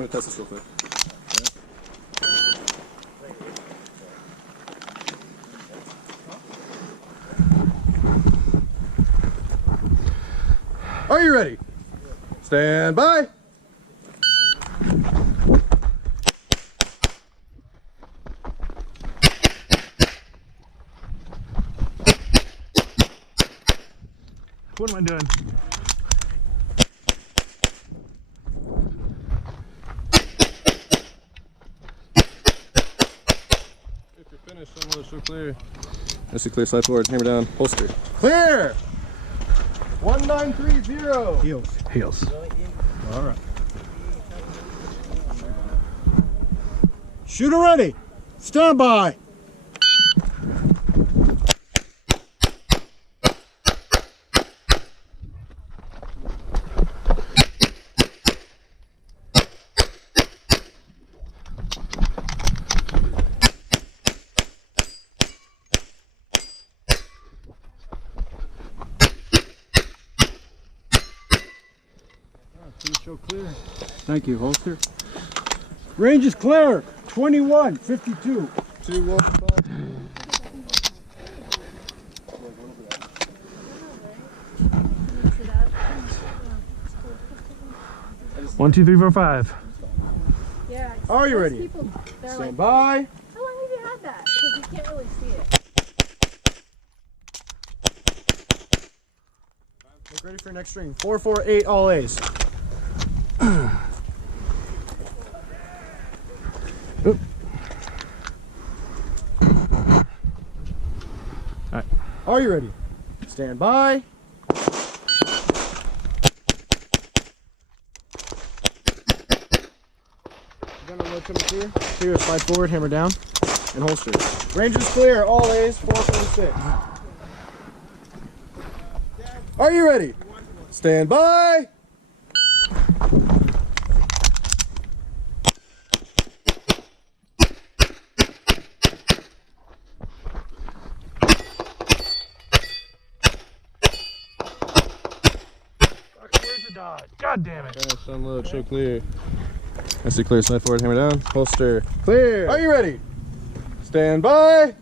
I'm going to test this real quick. Are you ready? Stand by. What am I doing? If you're finished, I'm going to show clear. SP clear, slide forward, hammer down, holster. Clear! 1930. Heels. Heels. All right. Shooter ready. Stand by. Please show clear. Thank you, holster. Range is clear. 2152. 2-1. 1, 2, 3, 4, 5. Yeah. Are you ready? People, Stand like, by. how long have you had that? Because you can't really see it. Make ready for next string. 448 all A's. Oop. All right. Are you ready? Stand by. Gunner load coming clear. Clear, slide forward, hammer down, and holster. Range is clear, all A's, 446. Are you ready? Stand by. Where's the dog? God damn it. Finish, unload, show clear. SP clear, slide forward, hammer down, holster. Clear! Are you ready? Stand by!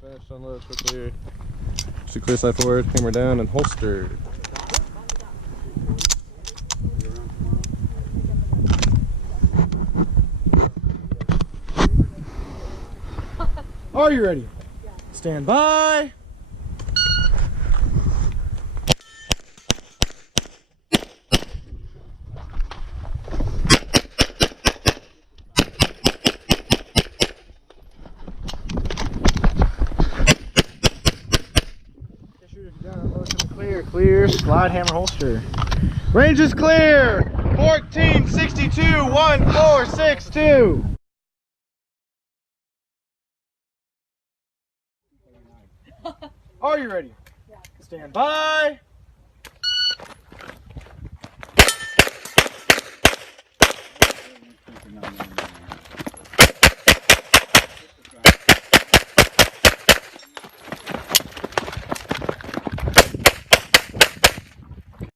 Finish, unload, show clear. SP clear, slide forward, hammer down, and holster. Are you ready? Stand by. Clear, clear, slide hammer holster. Range is clear. 1462 1462. Are you ready? Stand by.